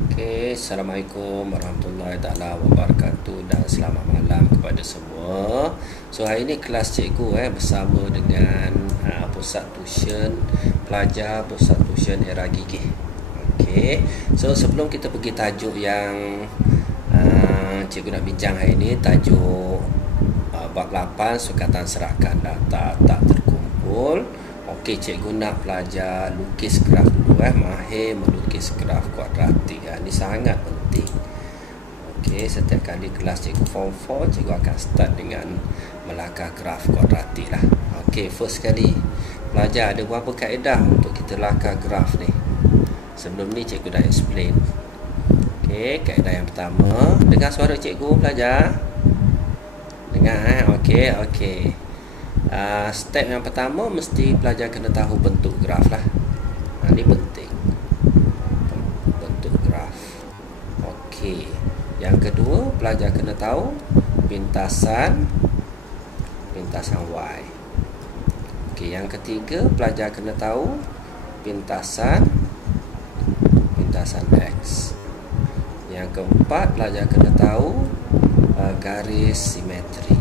Assalamualaikum warahmatullahi taala wabarakatuh dan selamat malam kepada semua. So hari ini kelas cikgu bersama dengan pusat tuition pelajar pusat tuition Era Gigih. So sebelum kita pergi tajuk yang cikgu nak bincang hari ini, tajuk bab 8 sukatan serahkan data tak terkumpul. Cikgu nak pelajar lukis graf dulu, mahir melukis graf kuadratik. Ini sangat penting. Setiap kali kelas cikgu form 4, cikgu akan start dengan melakar graf kuadratik lah. First kali pelajar ada berapa kaedah untuk kita lakar graf ni. Sebelum ni cikgu dah explain. Kaedah yang pertama, dengar suara cikgu pelajar. Dengar step yang pertama mesti pelajar kena tahu bentuk graf lah. Ini penting, bentuk graf. Yang kedua, pelajar kena tahu pintasan Y. Yang ketiga, pelajar kena tahu pintasan X. Yang keempat, pelajar kena tahu garis simetri.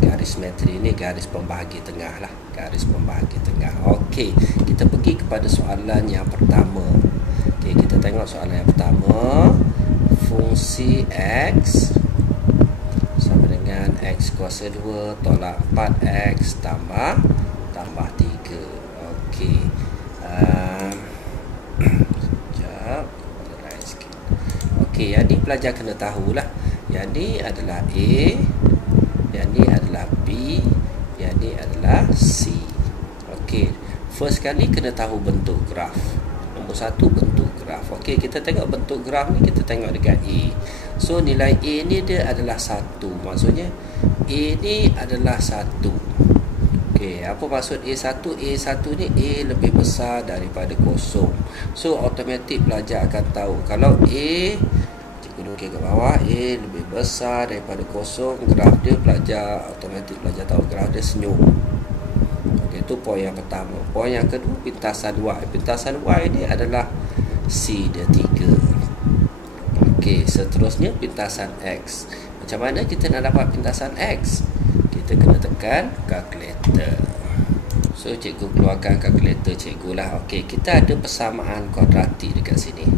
Garis simetri ini garis pembahagi tengah lah, garis pembahagi tengah. Kita pergi kepada soalan yang pertama. Kita tengok soalan yang pertama. Fungsi X sama dengan X kuasa 2 tolak 4X tambah 3. Sekejap, lain sikit. Yang ni pelajar kena tahulah. Yang ni adalah A, yang ni adalah B, yang ni adalah C. First kali kena tahu bentuk graf. Nombor 1, bentuk graf. Kita tengok bentuk graf ni, kita tengok dekat A. So nilai A ni dia adalah 1. Maksudnya A ni adalah 1. Apa maksud A1? A1 ni A lebih besar daripada kosong. So automatik pelajar akan tahu kalau A, ke bawah, A lebih besar daripada kosong, graf dia pelajar automatik pelajar tahu graf dia senyum. Itu poin yang pertama. Poin yang kedua, pintasan Y. Pintasan Y ni adalah C dia 3. Seterusnya pintasan X. Macam mana kita nak dapat pintasan X? Kita kena tekan kalkulator. So cikgu keluarkan kalkulator cikgu lah. Kita ada persamaan kuadratik dekat sini.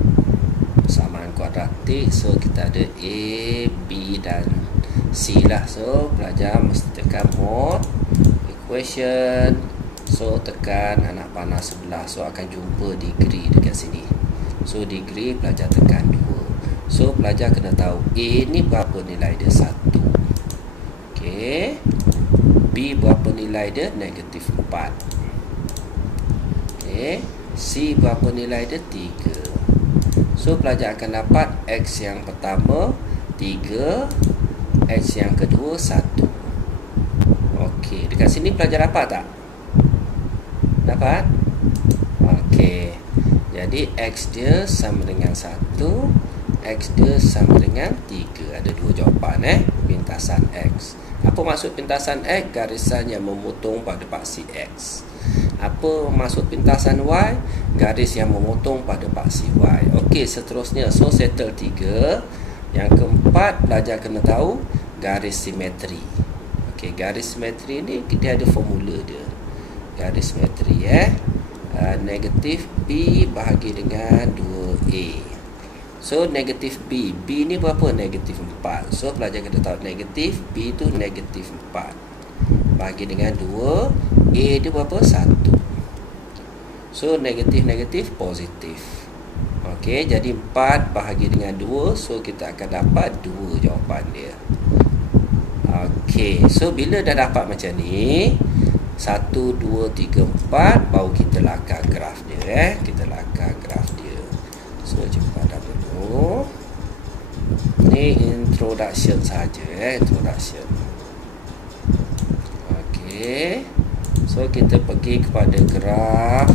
Persamaan kuadratik. So kita ada A, B dan C lah. So pelajar mesti tekan mod equation. So tekan anak panah sebelah. So akan jumpa degree dekat sini. So degree pelajar tekan 2. So pelajar kena tahu A ni berapa nilai dia? 1. B berapa nilai dia? Negatif 4. C berapa nilai dia? 3. So pelajar akan dapat X yang pertama 3, X yang kedua 1. Dekat sini pelajar dapat tak? Dapat? Jadi X dia sama dengan 1, X dia sama dengan 3. Ada 2 jawapan pintasan X. Apa maksud pintasan X? Garisan yang memotong pada paksi X. Apa maksud pintasan Y? Garis yang memotong pada paksi Y. Seterusnya. So settle 3. Yang keempat, pelajar kena tahu garis simetri. Garis simetri ni dia ada formula dia. Garis simetri negatif B bahagi dengan 2A. So negatif B. B ni berapa? Negatif 4. So pelajar kena tahu negatif B tu negatif 4 bahagi dengan 2. A dia berapa? 1. So negatif positif. Jadi 4 bahagi dengan 2. So kita akan dapat 2 jawapan dia. So bila dah dapat macam ni 1, 2, 3, 4, baru kita lakar graf dia. Kita lakar graf dia. So cikgu padam dulu. Ni introduction saja. Introduction. So kita pergi kepada graf.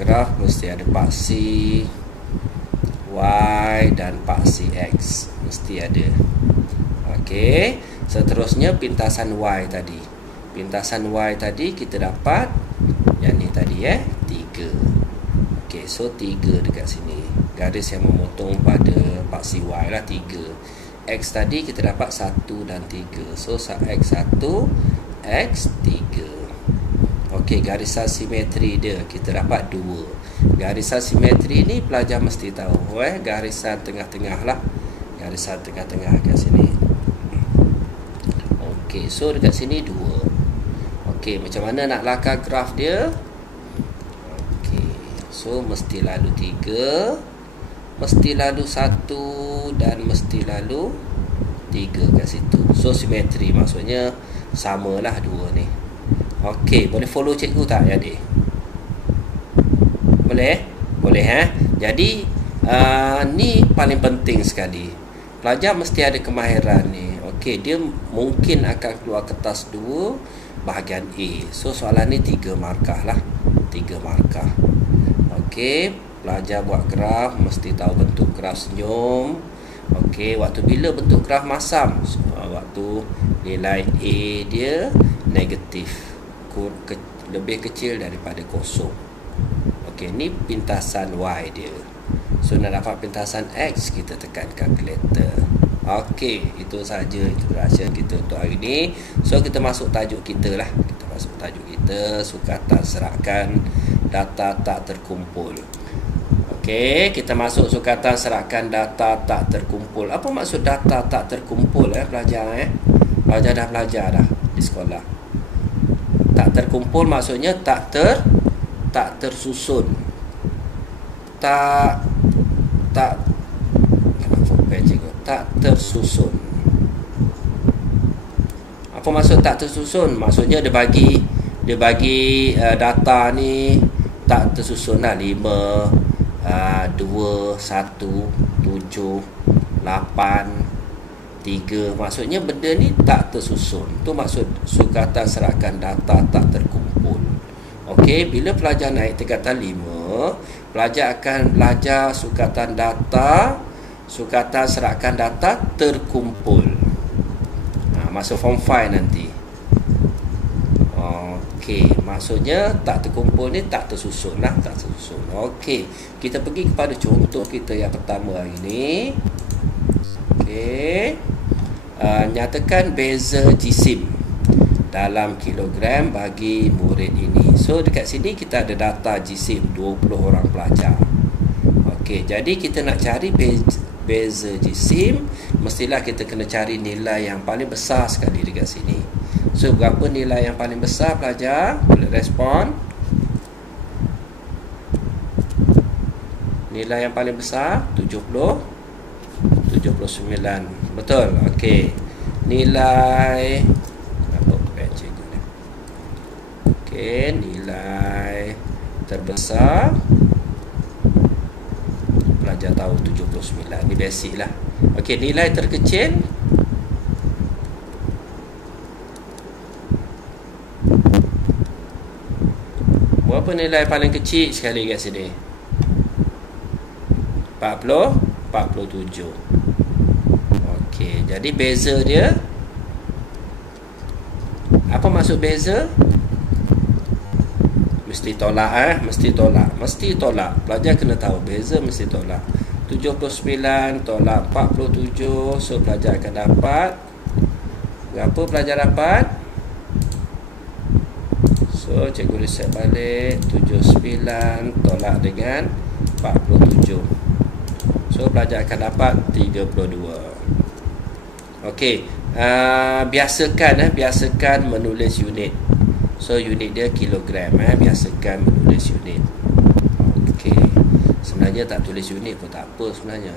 Graf mesti ada paksi Y dan paksi X. Mesti ada. Seterusnya pintasan Y tadi. Pintasan Y tadi kita dapat yang ni tadi 3. Okey, so 3 dekat sini. Garis yang memotong pada paksi Y lah 3. X tadi kita dapat 1 dan 3. So X1, X3. Okey, garisan simetri dia kita dapat 2. Garisan simetri ni pelajar mesti tahu garisan tengah-tengah lah. Garisan tengah-tengah kat sini. Okey, so dekat sini 2. Okey, macam mana nak lakar graf dia? Okey, so mesti lalu 3, mesti lalu 1 dan mesti lalu 3 kat situ. So simetri maksudnya samalah 2 ni. Okey, boleh follow cikgu tak adik? Boleh? Boleh Jadi ni paling penting sekali. Pelajar mesti ada kemahiran ni. Okey, dia mungkin akan keluar kertas 2 bahagian A. So soalan ni 3 markah lah. 3 markah. Okey, pelajar buat graf mesti tahu bentuk graf senyum. Okey, waktu bila bentuk graf masam? Waktu nilai A dia negatif, lebih kecil daripada kosong. Okey, ni pintasan Y dia. So nak dapat pintasan X, kita tekan kalkulator. Okey, itu saja, itu rahsia kita untuk hari ni. So kita masuk tajuk kita lah. Kita masuk tajuk kita, sukatan serahkan data tak terkumpul. Okey, kita masuk sukatan serahkan data tak terkumpul. Apa maksud data tak terkumpul pelajar Pelajar dah belajar dah di sekolah. Tak terkumpul maksudnya tak tersusun. Tak tersusun. Apa maksud tak tersusun? Maksudnya dia bagi data ni tak tersusun lah. 5 2 1 7 8 3. Maksudnya benda ni tak tersusun. Tu maksud sukatan serahkan data tak terkumpul. Okey, bila pelajar naik tingkatan 5, pelajar akan belajar sukatan serahkan data terkumpul. Masuk form 5 nanti. Okey, maksudnya tak terkumpul ni tak tersusun lah, tak tersusun. Okey, kita pergi kepada contoh kita yang pertama hari ni. Okey, nyatakan beza jisim dalam kilogram bagi murid ini. So dekat sini kita ada data jisim 20 orang pelajar. Okey, jadi kita nak cari beza jisim, mestilah kita kena cari nilai yang paling besar sekali dekat sini. So berapa nilai yang paling besar pelajar? Boleh respon. Nilai yang paling besar 79. Betul. Okey. Nilai apa cikgu ni? Okey, nilai terbesar pelajar tahu 79. Ni basic lah. Okey, nilai terkecil berapa nilai paling kecil sekali kat sini? 47. Okey, jadi beza dia apa maksud beza? Mesti tolak mesti tolak. Pelajar kena tahu beza mesti tolak. 79 tolak 47. So pelajar akan dapat berapa pelajar dapat? So cikgu reset balik. 79 tolak dengan 47. So pelajar akan dapat 32. Okey, biasakan menulis unit. So unit dia kilogram. Biasakan menulis unit. Okey, sebenarnya tak tulis unit pun tak apa sebenarnya.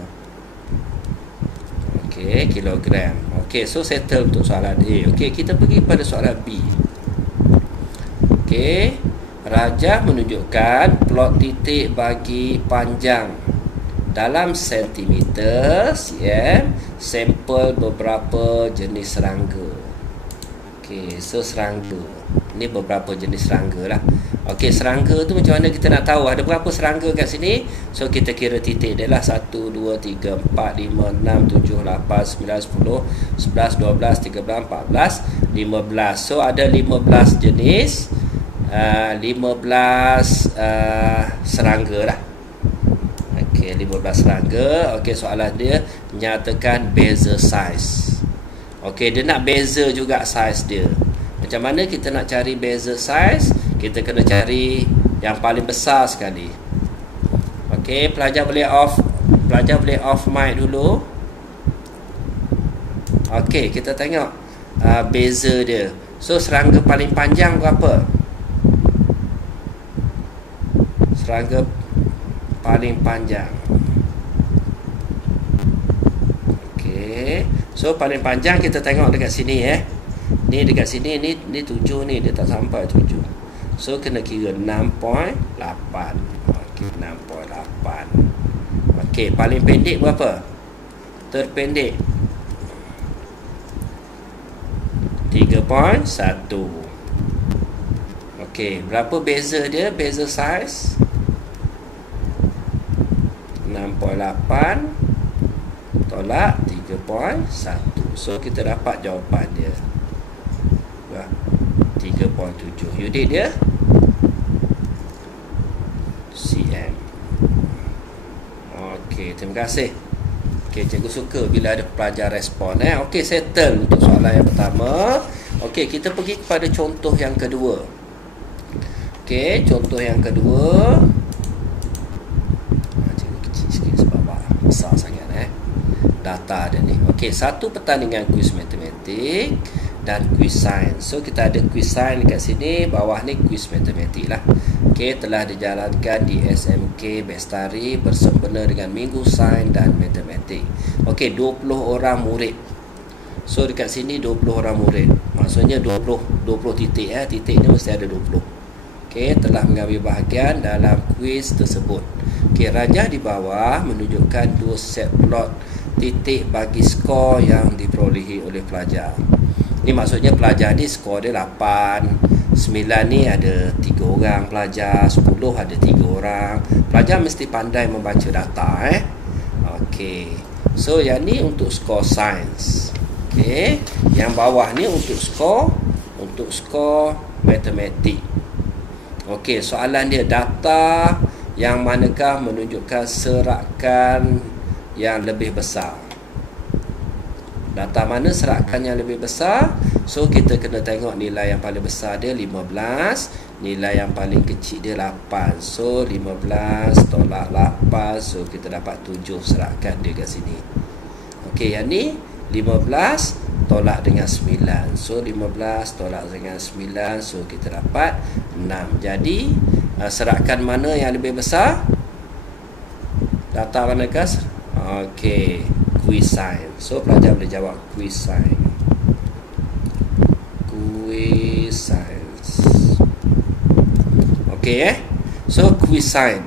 Okey, kilogram. Okey, so settle untuk soalan A. Okey, kita pergi pada soalan B. Okey, Rajah menunjukkan plot titik bagi panjang dalam sentimeter cm sampel beberapa jenis serangga. Okey, so serangga. Ini beberapa jenis serangga lah. Okey, serangga tu macam mana kita nak tahu ada berapa serangga kat sini? So kita kira titik dia lah. 1 2 3 4 5 6 7 8 9 10 11 12 13 14 15. So ada 15 jenis 15 serangga lah. Okey, 15 serangga. Okey, soalan dia nyatakan beza saiz. Okey, dia nak beza juga saiz dia. Macam mana kita nak cari beza saiz? Kita kena cari yang paling besar sekali. Okey, pelajar boleh off mic dulu. Okey, kita tengok beza dia. So, serangga paling panjang berapa? Serangga paling panjang. Okey. So, paling panjang kita tengok dekat sini Ni dekat sini, ni 7 ni, dia tak sampai 7. So, kena kira 6.8. Okey, 6.8. Okey, paling pendek berapa? Terpendek 3.1. Okey, berapa beza dia? Beza saiz 6.8 tolak 3.1. So, kita dapat jawapan dia 3.7. Unit dia cm. Okey, terima kasih. Okey, cikgu suka bila ada pelajar respon. Okey, settle untuk soalan yang pertama. Okey, kita pergi kepada contoh yang kedua. Okey, contoh yang kedua. Cikgu kecil sikit sebab besar sangat data dia ni. Okey, satu pertandingan kuis matematik dan kuis sains. So, kita ada kuis sains dekat sini, bawah ni kuis matematik lah. Okey, telah dijalankan di SMK Bestari bersempena dengan Minggu Sains dan Matematik. Okey, 20 orang murid. So, dekat sini 20 orang murid. Maksudnya 20 titik titik ni mesti ada 20. Okey, telah mengambil bahagian dalam kuis tersebut. Okey, rajah di bawah menunjukkan 2 set plot titik bagi skor yang diperolehi oleh pelajar. Ni maksudnya pelajar ni skor dia 8, 9 ni ada 3 orang pelajar, 10 ada 3 orang. Pelajar mesti pandai membaca data Okey. So, yang ni untuk skor sains. Okey, yang bawah ni untuk skor matematik. Okey, soalan dia data yang manakah menunjukkan serakan yang lebih besar. Data mana serakan yang lebih besar? So, kita kena tengok nilai yang paling besar dia 15, nilai yang paling kecil dia 8. So, 15 tolak 8. So, kita dapat 7 serakan dia kat sini. Okey, yang ni 15 tolak dengan 9. So, 15 tolak dengan 9. So, kita dapat 6. Jadi, serakan mana yang lebih besar? Data manakah? Okey, kuis sains. So, pelajar boleh jawab kuis sains. Kuis sains. Okey So, kuis sains.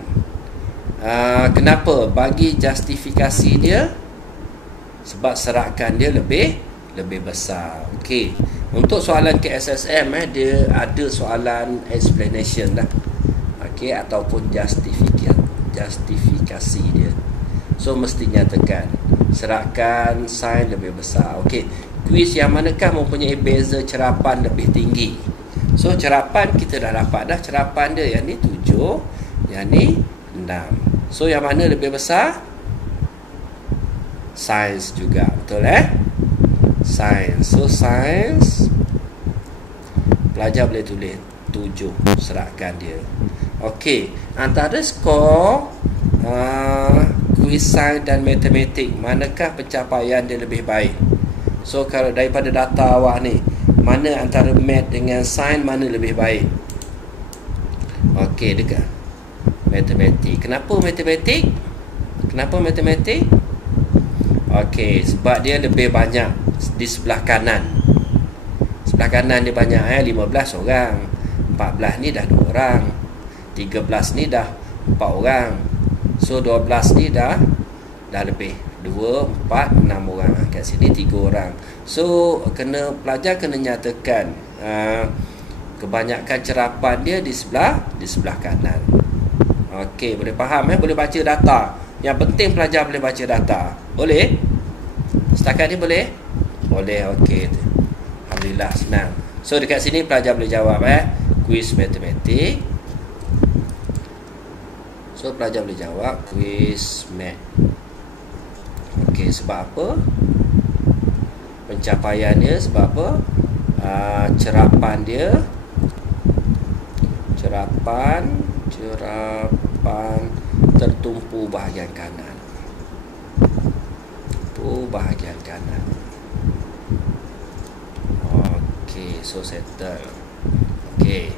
Kenapa? Bagi justifikasi dia sebab serakan dia lebih besar. Okey. Untuk soalan KSSM dia ada soalan explanation lah. Okey, ataupun justifikasi dia. So, mesti nyatakan serakan sains lebih besar. Okey, kuis yang manakah mempunyai beza cerapan lebih tinggi? So, cerapan kita dah dapat dah. Cerapan dia yang ni 7, yang ni 6. So, yang mana lebih besar? Sains juga. Betul Sains. So, sains pelajar boleh tulis 7 serakan dia. Okey, antara skor kuis sains dan matematik, manakah pencapaian dia lebih baik? So, kalau daripada data awak ni, mana antara mat dengan sains mana lebih baik? Okey, dekat matematik. Kenapa matematik? Okey, sebab dia lebih banyak di sebelah kanan. Sebelah kanan dia banyak 15 orang. 14 ni dah 2 orang. 13 ni dah 4 orang. So, 12 ni dah lebih 2, 4, 6 orang. Kat sini 3 orang. So, pelajar kena nyatakan kebanyakan cerapan dia di sebelah kanan. Okey, boleh faham boleh baca data. Yang penting pelajar boleh baca data. Boleh? Setakat ni boleh? Boleh. Okey. Alhamdulillah, senang. So, dekat sini pelajar boleh jawab kuis matematik. So pelajar boleh jawab kuis mat. Okey, sebab apa? Pencapaian dia sebab apa? Cerapan dia, cerapan tertumpu bahagian kanan. Bahagian kanan. Okey, so settle. Okey,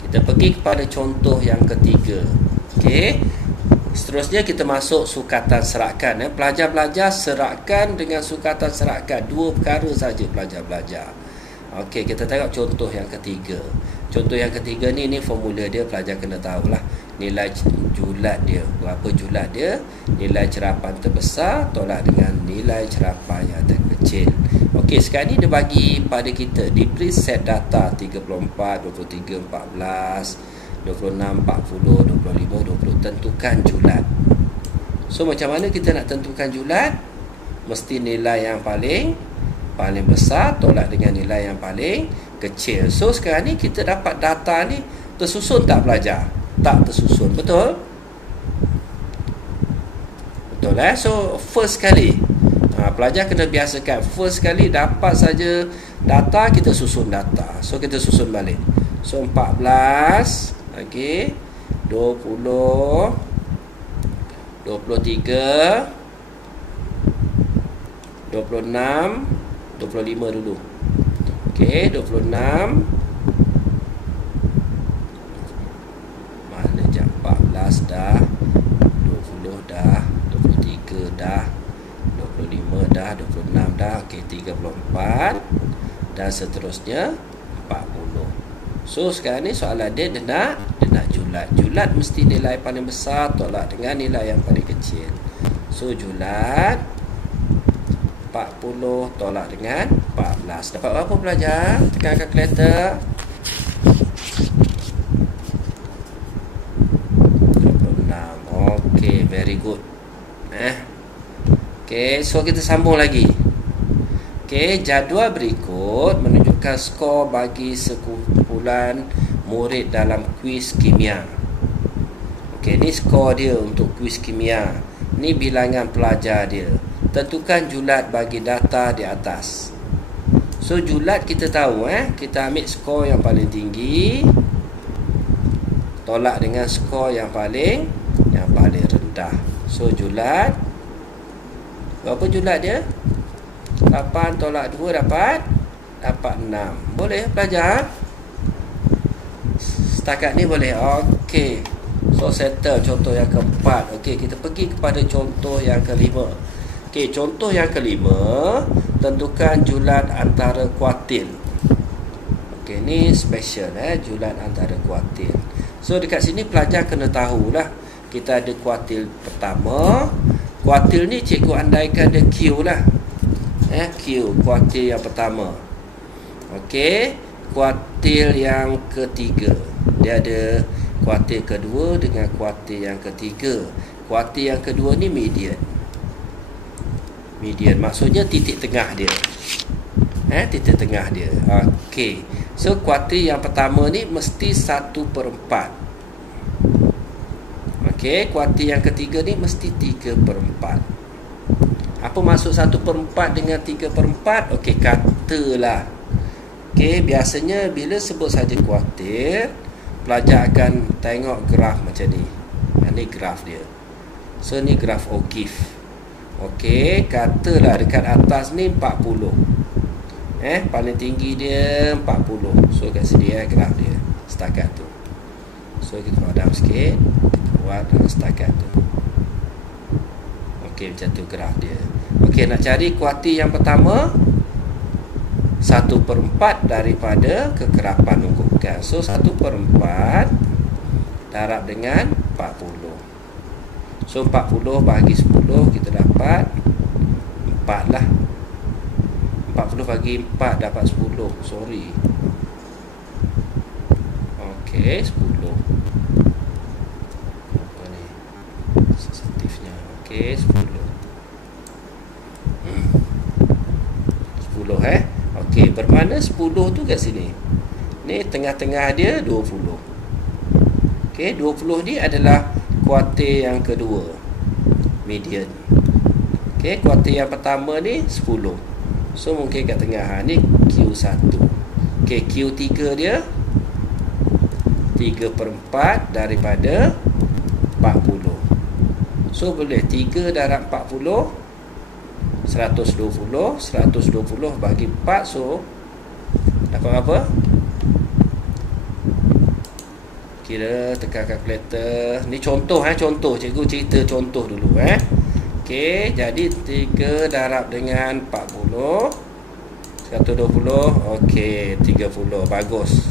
kita pergi kepada contoh yang ketiga. Okey, seterusnya kita masuk sukatan serakan. Pelajar-pelajar serakan dengan sukatan serakan, dua perkara saja pelajar belajar. Okey, kita tengok contoh yang ketiga. Contoh yang ketiga ni formula dia pelajar kena tahulah. Nilai julat dia, berapa julat dia? Nilai cerapan terbesar tolak dengan nilai cerapan yang terkecil. Okey, sekarang ni dia bagi pada kita, diberi set data 34, 23, 14, 26, 40, 25, 20. Tentukan julat. So macam mana kita nak tentukan julat? Mesti nilai yang paling besar tolak dengan nilai yang paling kecil. So sekarang ni kita dapat data ni tersusun tak pelajar? Tak tersusun, betul? Betul So first kali pelajar kena biasakan, first kali dapat saja data, kita susun data. So kita susun balik. So 14, okey, 20, 23, 26, 25 dulu. Okey, 26, mana jam 14 dah, 20 dah, 23 dah, 25 dah, 26 dah. Okey, 34 dan seterusnya 40. So sekarang ni soalan dia nak julat. Julat mesti nilai paling besar tolak dengan nilai yang paling kecil. So julat 40 tolak dengan 14. Dapat berapa pelajar? Tekan kalkulator. 26. Okey, very good. Okey, so kita sambung lagi. Okey, jadual berikut menunjukkan skor bagi sekumpulan murid dalam kuis kimia. Okey, ni skor dia untuk kuis kimia. Ni bilangan pelajar dia. Tentukan julat bagi data di atas. So julat kita tahu, kita ambil skor yang paling tinggi tolak dengan skor yang paling rendah. So julat, berapa julat dia? 8 tolak 2 dapat 6. Boleh pelajar? Setakat ni boleh. Okey, so settle contoh yang keempat. Okey, kita pergi kepada contoh yang kelima. Okey, contoh yang kelima, tentukan julat antara kuartil. Okey, ni special julat antara kuartil. So dekat sini pelajar kena tahulah, kita ada kuartil pertama. Kuartil ni cikgu andaikan dia Q lah. Q, kuartil yang pertama. Okey, kuartil yang ketiga. Dia ada kuartil kedua dengan kuartil yang ketiga. Kuartil yang kedua ni median. Median maksudnya titik tengah dia. Titik tengah dia. Okey. So kuartil yang pertama ni mesti 1/4. Okey, kuartil yang ketiga ni mesti 3/4. Apa maksud 1/4 dengan 3/4? Okey, katalah. Okey, biasanya bila sebut saja kuartil, pelajar akan tengok graf macam ni. Ini graf dia. So ni graf O'Keeffe. Okey, katalah dekat atas ni 40. Paling tinggi dia 40. So kat sini graf dia setakat tu. So kita padam sikit, buat setakat tu. Okey, macam tu graf dia. Okey, nak cari kuartil yang pertama, 1/4 daripada kekerapan ungkupan. So 1/4 darab dengan 40. So 40 bagi 10 kita dapat 4 lah. 40 bagi 4 dapat 10. Sorry. Okey, 10. Apa ni? Sensitifnya. Okey, 10. 10 Okey, bermakna 10 tu kat sini. Ni tengah-tengah dia 20. Okey, 20 ni adalah kuartil yang kedua, median. Okey, kuartil yang pertama ni 10. So mungkin kat tengah. Ni Q1. Okey, Q3 dia 3/4 daripada 40. So boleh 3 darab 40 120. 120 bagi 4. So dapat apa? Kira tekan kalkulator. Ni contoh contoh. Cikgu cerita contoh dulu Okey, jadi 3 darab dengan 40 120. Okey, 30. Bagus.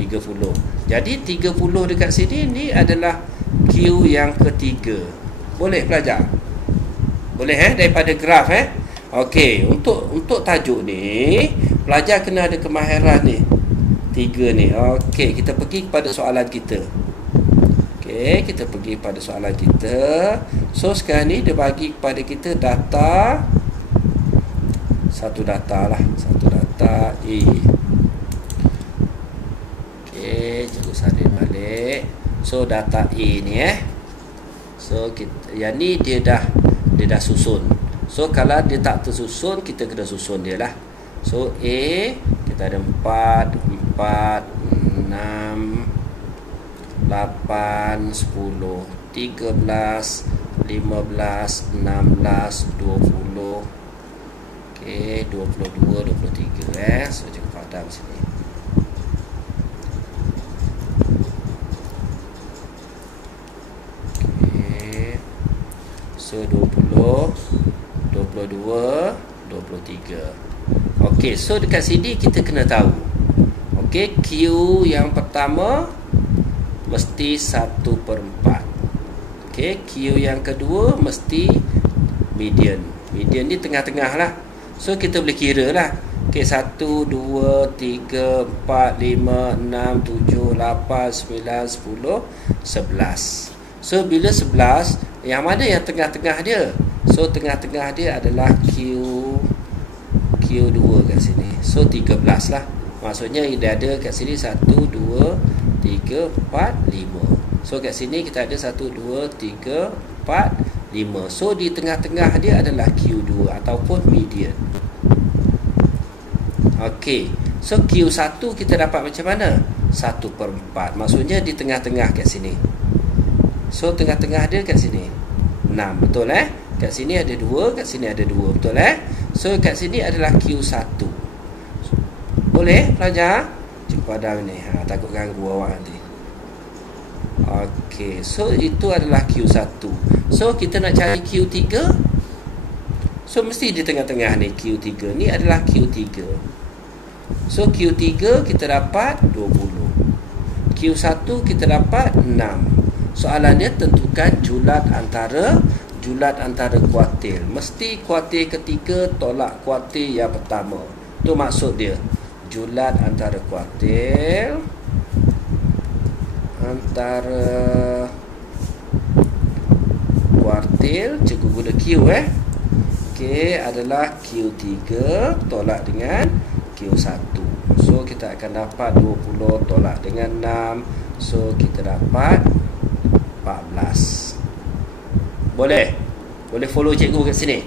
30. Jadi 30 dekat sini ni adalah Q yang ketiga. Boleh pelajar? Boleh daripada graf Okey, untuk tajuk ni pelajar kena ada kemahiran ni. 3 ni. Okey, kita pergi kepada soalan kita. Okey, kita pergi pada soalan kita. So sekarang ni dia bagi kepada kita data. Satu data A. Okey, cikgu salin balik. So data A ni So kita, yang ni dia dah susun. So kalau dia tak tersusun, kita kena susun dia lah. So A kita ada 4, 6, 8, 10, 13, 15, 16, 20. Okey, 22, 23 So cikgu padam sini. Okey. So 20, 22, 23. Okey, so dekat sini kita kena tahu. Okey, Q yang pertama mesti 1/4. Okey, Q yang kedua mesti median. Median ni tengah-tengah lah. So kita boleh kira lah. Okey, 1, 2, 3, 4, 5, 6, 7, 8, 9, 10, 11. So bila 11, yang mana yang tengah-tengah dia? So tengah-tengah dia adalah Q2 kat sini. So 13 lah. Maksudnya dia ada kat sini 1, 2, 3, 4, 5. So kat sini kita ada 1, 2, 3, 4, 5. So di tengah-tengah dia adalah Q2 ataupun median. Okey. So Q1 kita dapat macam mana? 1/4. Maksudnya di tengah-tengah kat sini. So tengah-tengah dia kat sini 6. Betul Kat sini ada 2, kat sini ada 2. Betul So kat sini adalah Q1. Boleh pelajar? Cikgu padam ni. Takut ganggu awak nanti. Okey, so itu adalah Q1. So kita nak cari Q3. So mesti di tengah-tengah ni. Q3 ni adalah Q3. So Q3 kita dapat 20. Q1 kita dapat 6. Soalan dia tentukan julat antara kuartil. Mesti kuartil ketiga tolak kuartil yang pertama. Itu maksud dia. Julat antara kuartil cikgu guna Q Okey, adalah Q3 tolak dengan Q1. So kita akan dapat 20 tolak dengan 6. So kita dapat 14. Boleh follow cikgu kat sini?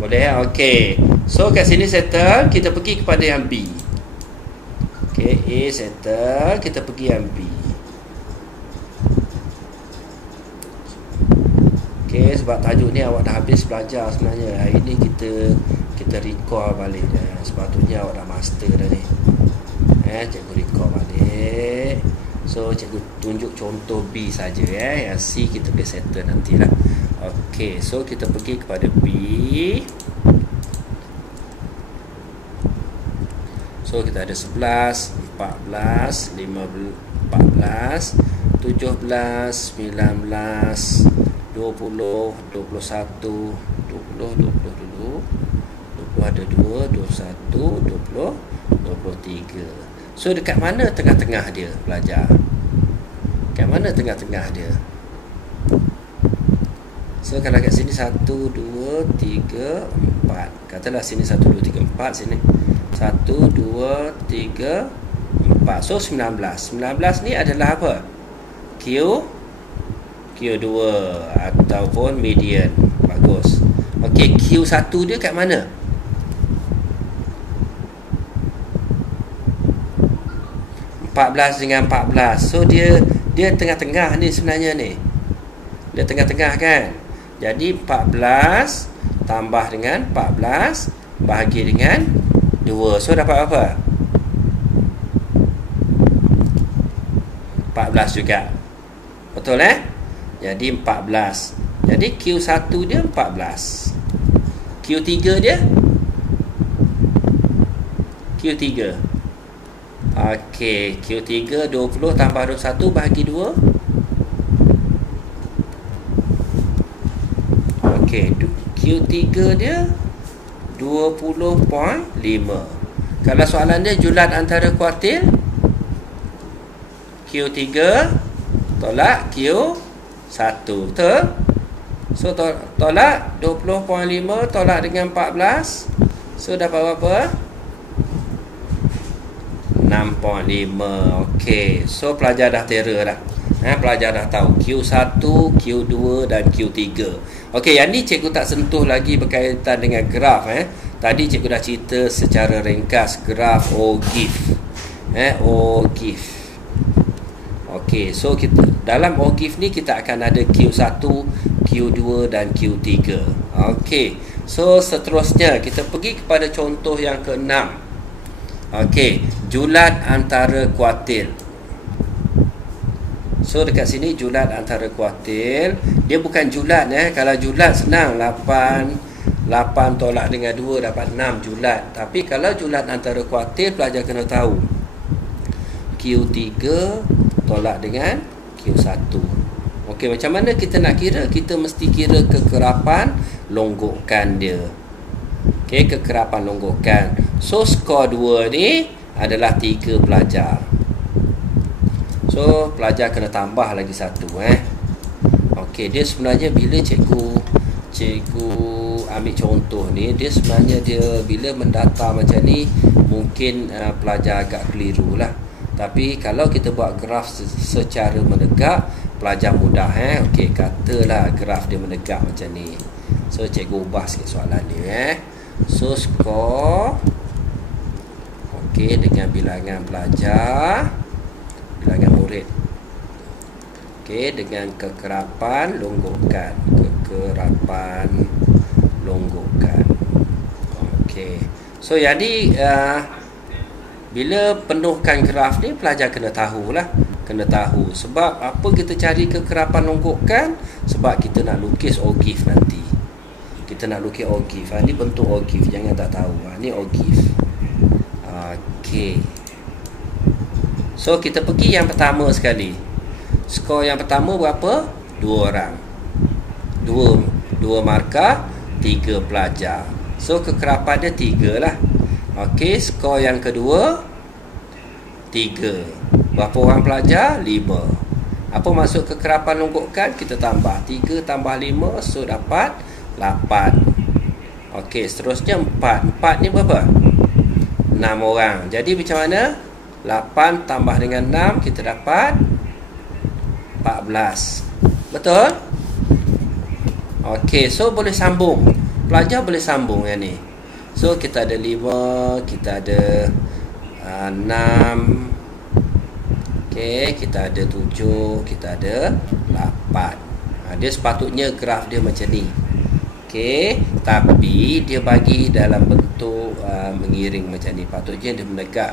Boleh Okey. So kat sini settle. Kita pergi kepada yang B. Okey, A settle. Kita pergi yang B. Okey, sebab tajuk ni awak dah habis belajar sebenarnya. Hari ni kita recall balik. Sepatutnya awak dah master dah ni. Cikgu recall balik. So cikgu tunjuk contoh B saja Yang C kita boleh settle nantilah. Okey, so kita pergi kepada B. So kita ada 11, 14, 15, 14, 17, 19, 20, 21, 20 dulu. 20 ada 2, 21, 20, 23. So dekat mana tengah-tengah dia pelajar? Dekat mana tengah-tengah dia? So kalau kat sini 1, 2, 3, 4. Katalah sini 1, 2, 3, 4 sini. 1, 2, 3, 4. So 19. 19 ni adalah apa? Q2 ataupun median. Bagus. Okey, Q1 dia kat mana? (14 dengan 14). So dia tengah-tengah ni sebenarnya ni. Dia tengah-tengah kan? Jadi 14 tambah dengan 14 bahagi dengan 2. So dapat apa? 14 juga. Betul Jadi 14. Jadi Q1 dia 14. Q3 dia Q3. Okey, Q3 20 tambah 21 bahagi 2. Okey, Q3 dia 20.5. Kalau soalan dia julat antara kuartil, Q3 tolak Q1. Betul? So tolak 20.5 tolak dengan 14. So dapat berapa? 6.5. Okey, so pelajar dah tera dah. Pelajar dah tahu Q1, Q2 dan Q3. Okey, yang ni cikgu tak sentuh lagi berkaitan dengan graf. Tadi cikgu dah cerita secara ringkas graf OGIF. OGIF. Okey, so kita dalam OGIF ni kita akan ada Q1, Q2 dan Q3. Okey, so seterusnya kita pergi kepada contoh yang ke-6. Okey, julat antara kuartil. So dekat sini julat antara kuartil. Dia bukan julat Kalau julat senang, 8 tolak dengan 2 dapat 6 julat. Tapi kalau julat antara kuartil, pelajar kena tahu Q3 tolak dengan Q1. Okey, macam mana kita nak kira? Kita mesti kira kekerapan longgokan dia. Okey, kekerapan longgokan. So skor 2 ni adalah 3 pelajar. So pelajar kena tambah lagi 1 Okey, dia sebenarnya bila cikgu ambil contoh ni, dia sebenarnya bila mendata macam ni mungkin pelajar agak keliru lah. Tapi kalau kita buat graf secara menegak, pelajar mudah Okey, katalah graf dia menegak macam ni. So cikgu ubah sikit soalan ni So skor Okey, dengan bilangan pelajar, bilangan murid. Okey, dengan kekerapan longgokan. Okey, so jadi bila penuhkan graf ni, pelajar kena tahulah. Kena tahu sebab apa kita cari kekerapan longgokan. Sebab kita nak lukis OGIF nanti. Kita nak lukis OGIF. Ni bentuk OGIF, jangan tak tahu. Ni OGIF. Okey, so kita pergi yang pertama sekali. Skor yang pertama berapa? 2 orang. 2 markah, 3 pelajar. So kekerapan dia 3 lah. Okey, skor yang kedua 3. Berapa orang pelajar? 5. Apa maksud kekerapan longgokan? Kita tambah 3 tambah 5, so dapat 8. Okey, seterusnya 4. 4 ni berapa? 6 orang. Jadi macam mana? 8 tambah dengan 6, kita dapat 14. Betul? Okey, so boleh sambung. Pelajar boleh sambung yang ni. So kita ada 5, kita ada 6. Okey, kita ada 7, kita ada 8. Dia sepatutnya graf dia macam ni. Okey, tapi dia bagi dalam bentuk mengiring macam ni. Patutnya dia menegak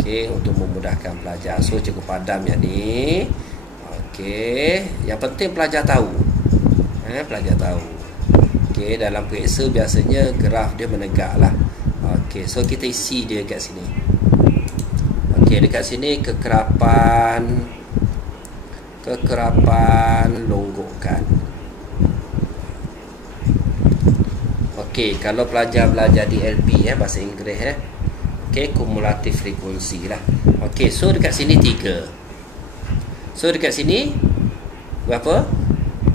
Okey, untuk memudahkan pelajar. So cikgu padam yang ni. Okey, yang penting pelajar tahu. Pelajar tahu. Okey, dalam periksa biasanya graf dia menegak lah. Okey, so kita isi dia kat sini. Okey, dekat sini kekerapan longgokan. Okey, kalau pelajar belajar di LP bahasa Inggeris Okey, kumulatif frekuensi lah. Okey, so dekat sini 3. So dekat sini berapa?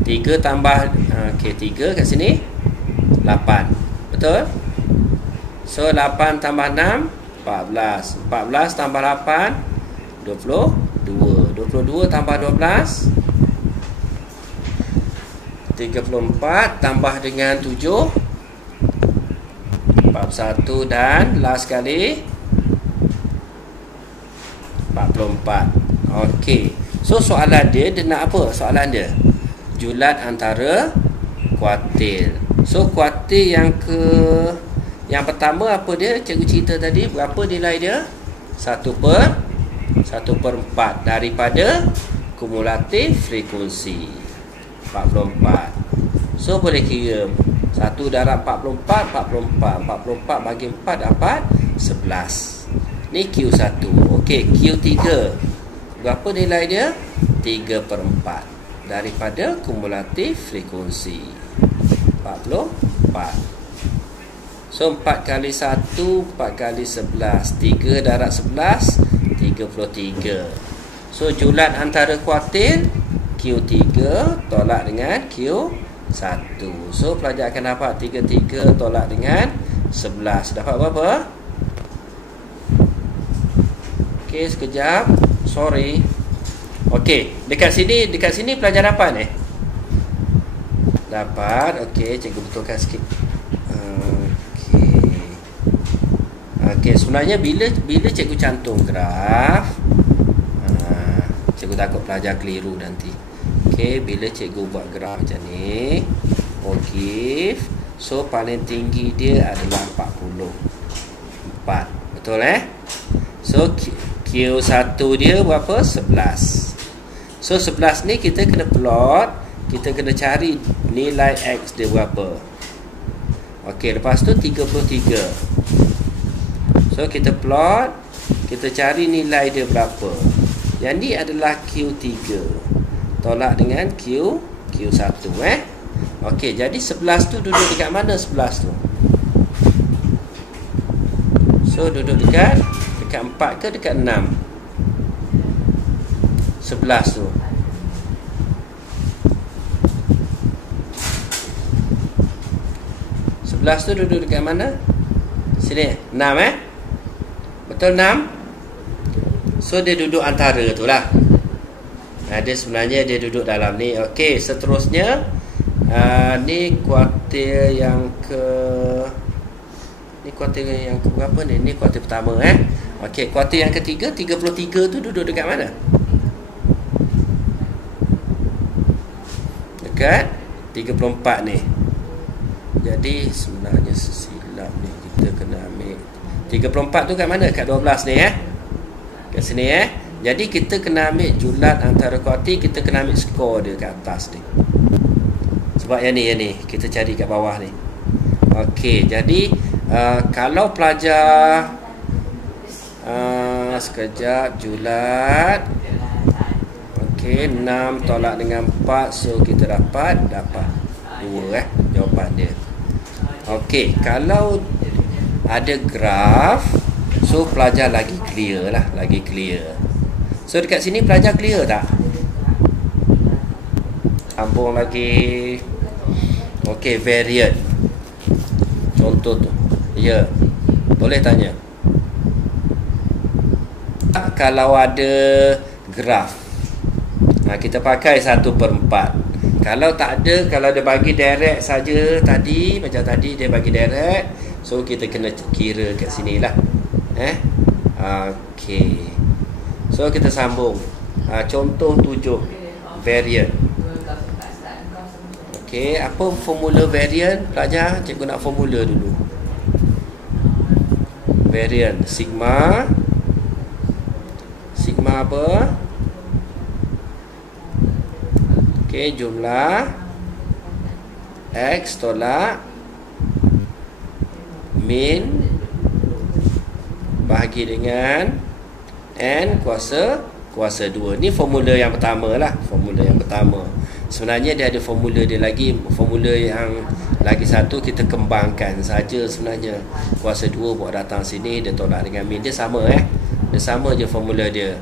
3 tambah okey, 3 kat sini 8. Betul? So 8 tambah 6 14. 14 tambah 8 22. 22 32 tambah 12 34 tambah dengan 7 41 dan last sekali 44. Okey. So soalan dia nak apa? Soalan dia julat antara kuartil. So kuartil yang pertama apa dia? Cikgu cerita tadi berapa nilai dia? 1/4 daripada kumulatif frekuensi 44. So boleh kira 1 darab 44 bagi 4 dapat 11. Ni Q1. Okey, Q3 berapa nilai dia? 3/4 daripada kumulatif frekuensi 44. So 4 kali 1 4 kali 11 3 darab 11 33. So julat antara kuartil Q3 tolak dengan Q1. So pelajar akan dapat 33 tolak dengan 11. Dapat berapa? Okey, sekejap. Sorry. Okey, dekat sini pelajar dapat ni. Dapat. Okey, cikgu betulkan sikit. Okey, sebenarnya bila cikgu cantum graf, cikgu takut pelajar keliru nanti. Okey, bila cikgu buat graf macam ni, okey, so paling tinggi dia adalah 44. Betul So Q1 dia berapa? 11. So 11 ni kita kena plot, kita kena cari nilai X dia berapa. Okey, lepas tu 33. So kita plot, kita cari nilai dia berapa. Yang ni adalah Q3 tolak dengan Q1 Okey, jadi 11 tu duduk dekat mana 11 tu? So duduk dekat 4 ke dekat 6? 11 tu. Sebelas tu duduk dekat mana? Sini, 6 Betul 6? So dia duduk antara tu lah. Dia sebenarnya dia duduk dalam ni. Okey, seterusnya ni kuartil yang berapa ni? Ni kuartil pertama Okey, kuartil yang ketiga 33 tu duduk dekat mana? Dekat 34 ni. Jadi sebenarnya sesilap ni, kita kena ambil 34 tu kat mana? Kat 12 ni kat sini Jadi kita kena ambil julat antara kuartil, kita kena ambil skor dia kat atas ni. Sebab yang ni kita cari kat bawah ni. Okey, jadi kalau pelajar sekejap, julat. Okey, 6 tolak dengan 4, so kita dapat 2 jawapan dia. Okey, kalau ada graf, so pelajar lagi clear lah, lagi clear. So dekat sini pelajar clear tak? Sambung lagi. Okey, variant. Contoh tu. Ya. Boleh tanya. Kalau ada graf, kita pakai 1/4. Kalau tak ada, kalau dia bagi direct saja tadi, macam tadi dia bagi direct, so kita kena kira kat sini lah. Okey. So kita sambung. Contoh 7, variant. Okey, apa formula variant? Pelajar, cikgu nak formula dulu. Variant sigma apa? Okey, jumlah X tolak min bahagi dengan N kuasa 2. Ni formula yang pertama lah. Formula yang pertama. Sebenarnya dia ada formula dia lagi. Formula yang lagi satu kita kembangkan saja sebenarnya. Kuasa 2 buat datang sini, dia tolak dengan min. Dia sama Dia sama je formula dia.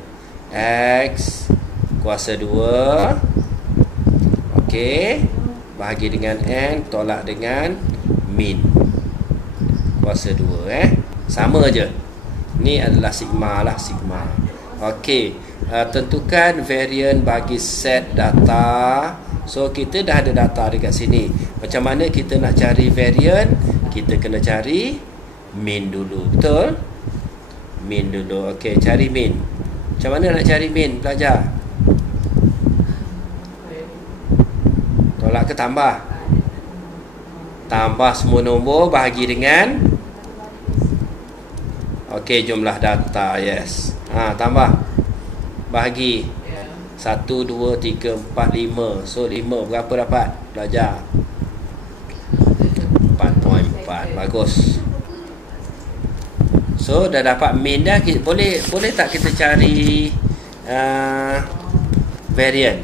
X kuasa 2. Okey, bahagi dengan N tolak dengan min kuasa 2 sama je. Ni adalah sigma lah, sigma. Okey, tentukan varian bagi set data. So kita dah ada data dekat sini. Macam mana kita nak cari varian? Kita kena cari mean dulu. Betul? Mean dulu. Okey, cari mean. Macam mana nak cari mean, pelajar? Tolak ke tambah? Tambah semua nombor bahagi dengan jumlah data. Yes. Tambah. Bahagi 1, 2, 3, 4, 5. So 5 berapa dapat? Belajar 4.4. Bagus. So dah dapat mean dah. Boleh tak kita cari variant?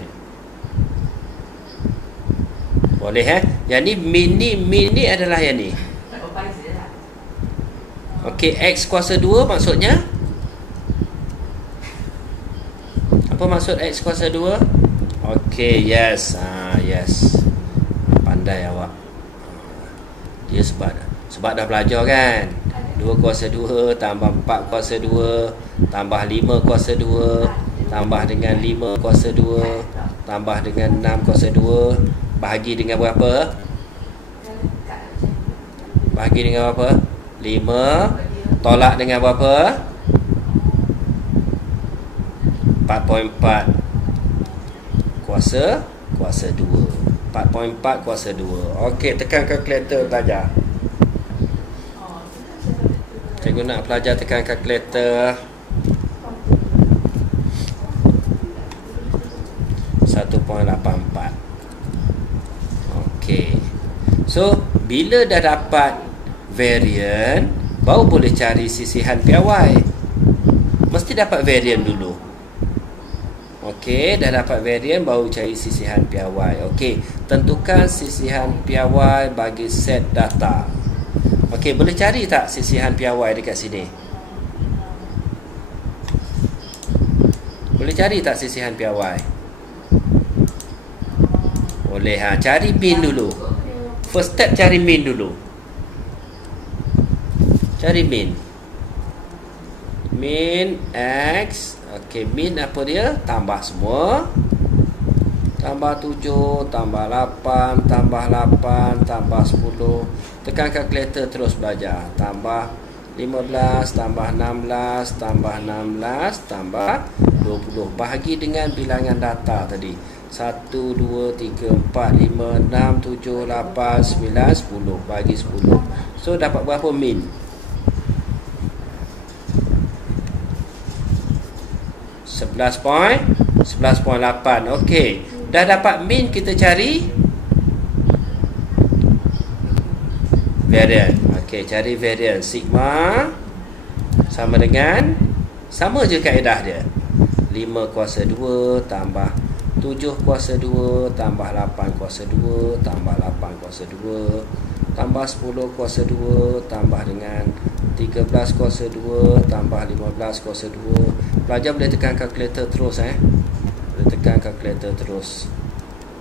Boleh Yang ni mean ni adalah yang ni. Okey, X kuasa 2 maksudnya? Apa maksud X kuasa 2? Okey, yes. Yes. Pandai awak. Dia sebab dah belajar kan. 2 kuasa 2 tambah 4 kuasa 2 tambah 5 kuasa 2 tambah dengan 5 kuasa 2 tambah dengan 6 kuasa 2 bahagi dengan berapa? Bahagi dengan berapa? 5 tolak dengan berapa? 4.4 kuasa 2. 4.4 kuasa 2. Okey, tekan kalkulator pelajar. Cikgu nak pelajar tekan kalkulator. 1.84. Okey. So, bila dah dapat varian, baru boleh cari sisihan piawai. Mesti dapat varian dulu. Okey, dah dapat varian baru cari sisihan piawai. Okey, tentukan sisihan piawai bagi set data. Okey, boleh cari tak sisihan piawai dekat sini? Boleh cari tak sisihan piawai? Boleh cari mean dulu. First step cari mean dulu. Cari mean. Mean X. Okey, mean apa dia? Tambah semua. Tambah 7, tambah 8, tambah 8, tambah 10. Tekan kalkulator terus belajar. Tambah 15, tambah 16, tambah 16, tambah 20. Bahagi dengan bilangan data tadi. 1, 2, 3, 4, 5, 6, 7, 8, 9, 10. Bagi 10. So, dapat berapa mean? 11.8. Okey. Dah dapat mean, kita cari varian. Okey, cari varian. Sigma sama dengan, sama je kaedah dia. 5 kuasa 2 tambah 7 kuasa 2 tambah 8 kuasa 2 tambah 8 kuasa 2 tambah 10 kuasa 2 tambah dengan 13 kuasa 2 tambah 15 kuasa 2. Pelajar boleh tekan kalkulator terus Boleh tekan kalkulator terus.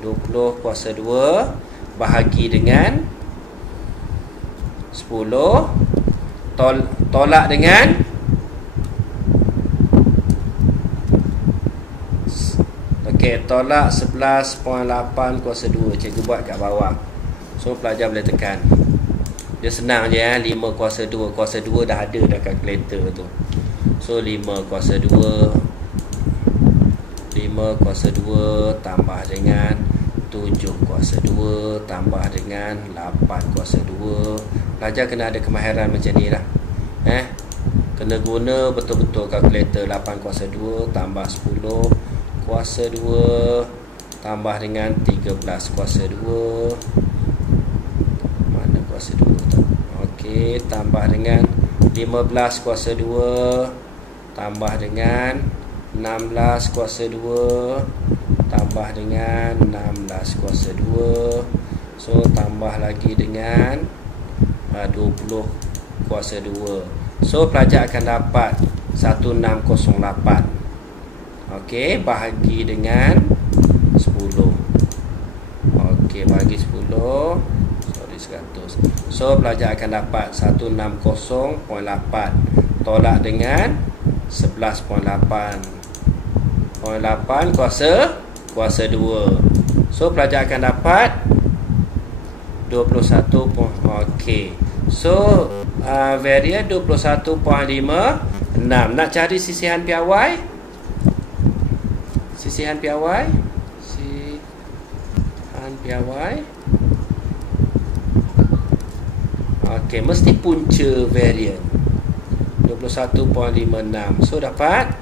20 kuasa 2 bahagi dengan 10 tolak dengan tolak 11.8 kuasa 2. Cikgu buat kat bawah. So pelajar boleh tekan. Dia senang je 5 kuasa 2. Kuasa 2 dah ada dah kalkulator tu. So 5 kuasa 2 kuasa 2 tambah dengan 7 kuasa 2 tambah dengan 8 kuasa 2. Pelajar kena ada kemahiran macam ni lah. Kena guna betul-betul kalkulator. 8 kuasa 2 tambah 10 kuasa 2 tambah dengan 13 kuasa 2. Mana kuasa 2 tu? Okey, tambah dengan 15 kuasa 2 tambah dengan 16 kuasa 2 tambah dengan 16 kuasa 2. So tambah lagi dengan 20 kuasa 2. So pelajar akan dapat 1608. Okey, bahagi dengan 10. Okey, bahagi 10. Sorry, 100. So pelajar akan dapat 160.8 tolak dengan 11.8. 0.8 kuasa 2. So pelajar akan dapat 21. Okey. So varian 21.56. Nak cari sisihan piawai? Sisihan piawai? Sisihan piawai. Okey, mesti punca varian 21.56. So dapat,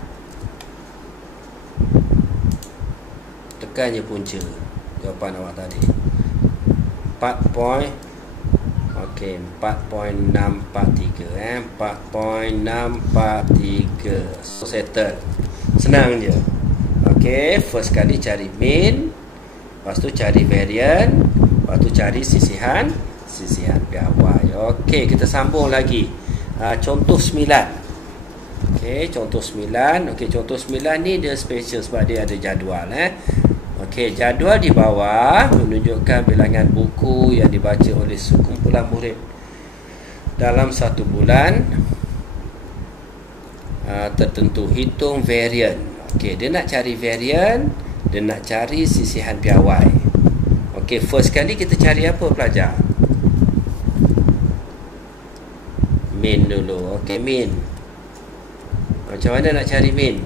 tekan je punca jawapan awak tadi. 4.643 4.643. So settle. Senang je. Okey, first kali cari mean, lepas tu cari variant, lepas tu cari sisihan piawai. Okey, kita sambung lagi. Contoh 9. Okey, contoh 9. Okey, contoh 9 ni dia special sebab dia ada jadual Okey, jadual di bawah menunjukkan bilangan buku yang dibaca oleh sekumpulan murid dalam satu bulan tertentu. Hitung varian. Okey, dia nak cari varian, dia nak cari sisihan piawai. Okey, first kali kita cari apa pelajar? Mean dulu. Okey, mean. Macam mana nak cari mean?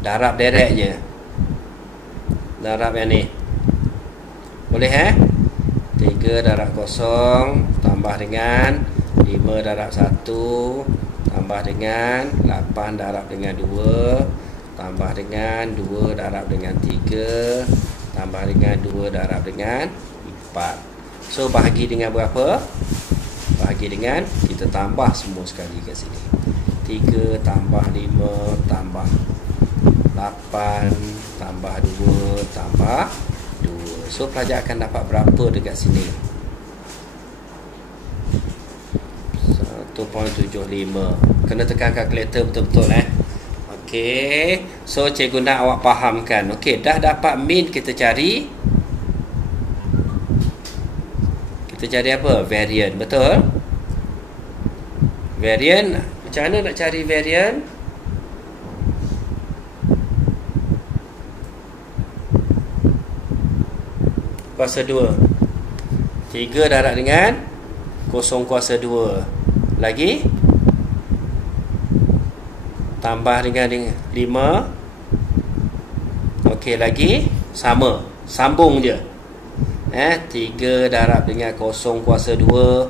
Darab direct je. Darab yang ni. Boleh 3 darab 0 tambah dengan 5 darab 1 tambah dengan 8 darab dengan 2 tambah dengan 2 darab dengan 3 tambah dengan 2 darab dengan 4. So bahagi dengan berapa? Bahagi dengan, kita tambah semua sekali kat sini. 3 tambah 5 tambah 8 tambah 2 tambah 2. So pelajar akan dapat berapa dekat sini? 1.75. Kena tekan kalkulator betul-betul Okey. So cikgu nak awak fahamkan. Okey, dah dapat mean, kita cari apa? Varian. Betul? Varian. Macam mana nak cari varian? Kuasa 2. 3 darab dengan 0 kuasa 2. Lagi tambah dengan 5. Okey, lagi sama, sambung je. 3 darab dengan 0 kuasa 2.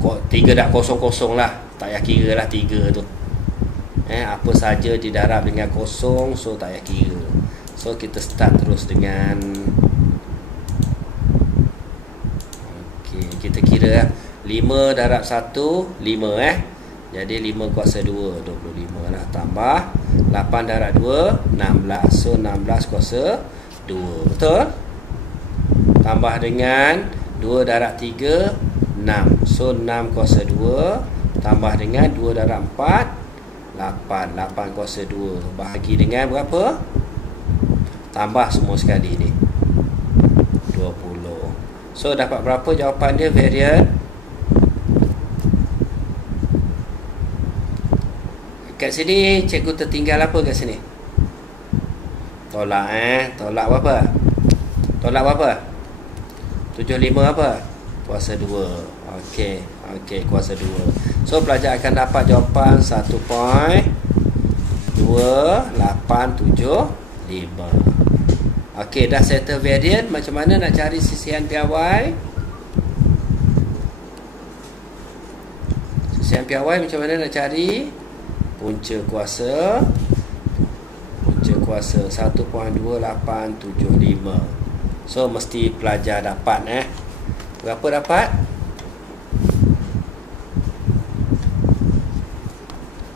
3 darab 0 lah. Tak payah kira lah 3 tu. Apa saja didarab dengan 0, so tak payah kira. So kita start terus dengan, kita kira 5 darab 1 5 Jadi 5 kuasa 2 25 lah. Tambah 8 darab 2 16. So 16 kuasa 2. Betul? Tambah dengan 2 darab 3 6. So 6 kuasa 2. Tambah dengan 2 darab 4 8. 8 kuasa 2. Bahagi dengan berapa? Tambah semua sekali ni 20. So dapat berapa jawapan dia, varian? Kat sini cikgu tertinggal apa kat sini? Tolak Tolak berapa? Tolak berapa? 75 apa? Kuasa 2. Okey, kuasa 2. So pelajar akan dapat jawapan 1.2875. Okey, dah settle variant. Macam mana nak cari sisihan piawai? Sisihan piawai macam mana nak cari? Punca kuasa 1.2875. So mesti pelajar dapat berapa dapat?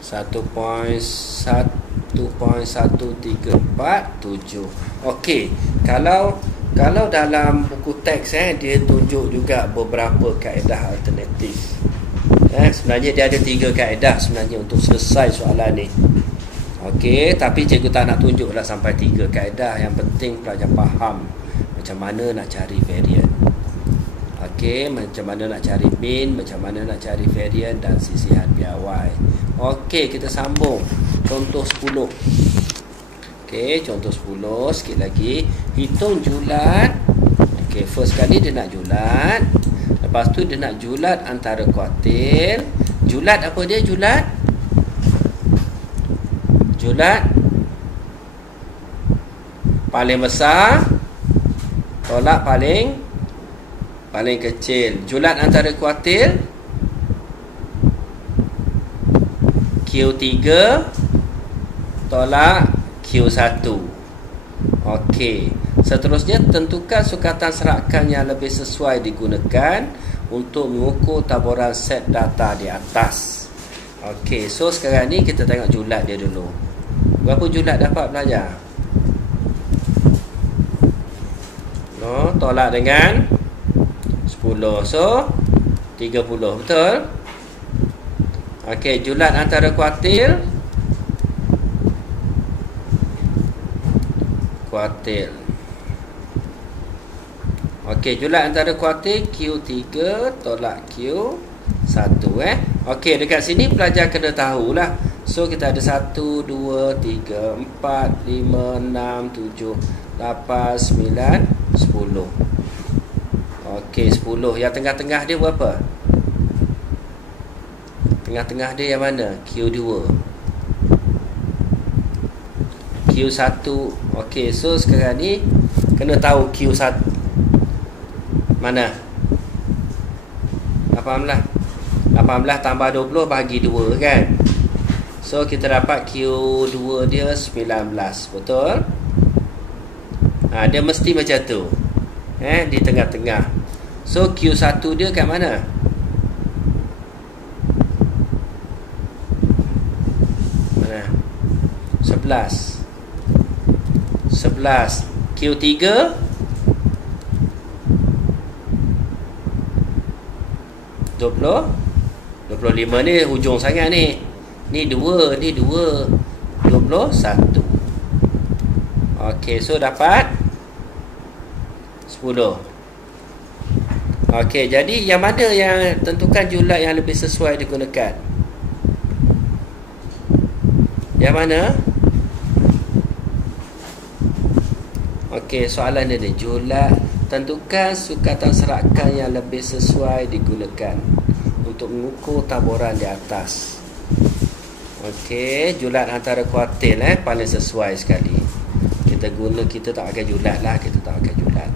1.1347. Okey, kalau dalam buku teks dia tunjuk juga beberapa kaedah alternatif. Sebenarnya dia ada 3 kaedah sebenarnya untuk selesai soalan ni. Okey, tapi cikgu tak nak tunjuklah sampai 3 kaedah. Yang penting pelajar faham macam mana nak cari varian. Okey, macam mana nak cari mean, macam mana nak cari varian dan sisihan piawai. Okey, kita sambung. contoh 10. Okey, contoh 10 sikit lagi. Hitung julat. Okey, first kali dia nak julat. Lepas tu dia nak julat antara kuartil. Julat apa dia julat? Julat paling besar tolak paling kecil. Julat antara kuartil Q3 tolak Q1. Okey. Seterusnya, tentukan sukatan serakan yang lebih sesuai digunakan untuk mengukur taburan set data di atas. Okey, so sekarang ni kita tengok julat dia dulu. Berapa julat dapat belajar? Tolak dengan 10. So 30, betul? Okey, julat antara kuartil. Okey, julat antara kuartil Q3 tolak Q1 Okey, dekat sini pelajar kena tahulah. So kita ada 1 2 3 4 5 6 7 8 9 10. Okey, 10. Yang tengah-tengah dia berapa? Tengah-tengah dia yang mana? Q2. Q1. Okey, so sekarang ni kena tahu Q1 mana? 18 tambah 20 bagi 2 kan? So kita dapat Q2 dia 19. Betul? Dia mesti macam tu. Di tengah-tengah. So Q1 dia kat mana? Mana? 11. Q3 25 ni hujung sangat ni. Ni 2, ni 2. 21. Okey, so dapat 10. Okey, jadi yang mana yang tentukan julat yang lebih sesuai digunakan? Yang mana? Okey, soalan dia ni, julat tentukan sukatan serakan yang lebih sesuai digunakan untuk mengukur taburan di atas. Okey, julat antara kuartil paling sesuai sekali. Kita tak pakai julat lah, kita tak pakai julat.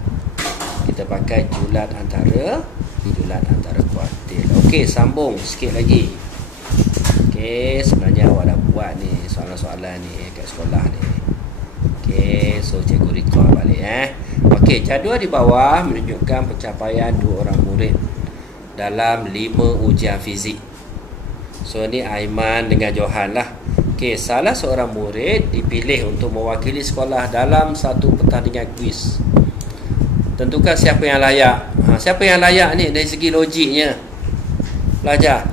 Kita pakai julat antara kuartil. Okey, sambung sikit lagi. Okey, sebenarnya awak dah buat ni soalan-soalan ni kat sekolah ni. Okey, so cikgu record balik Okey, jadual di bawah menunjukkan pencapaian 2 orang murid dalam 5 ujian fizik. So ni Aiman dengan Johan lah. Okey, salah seorang murid dipilih untuk mewakili sekolah dalam satu pertandingan kuis. Tentukan siapa yang layak. Siapa yang layak ni dari segi logiknya? Belajar.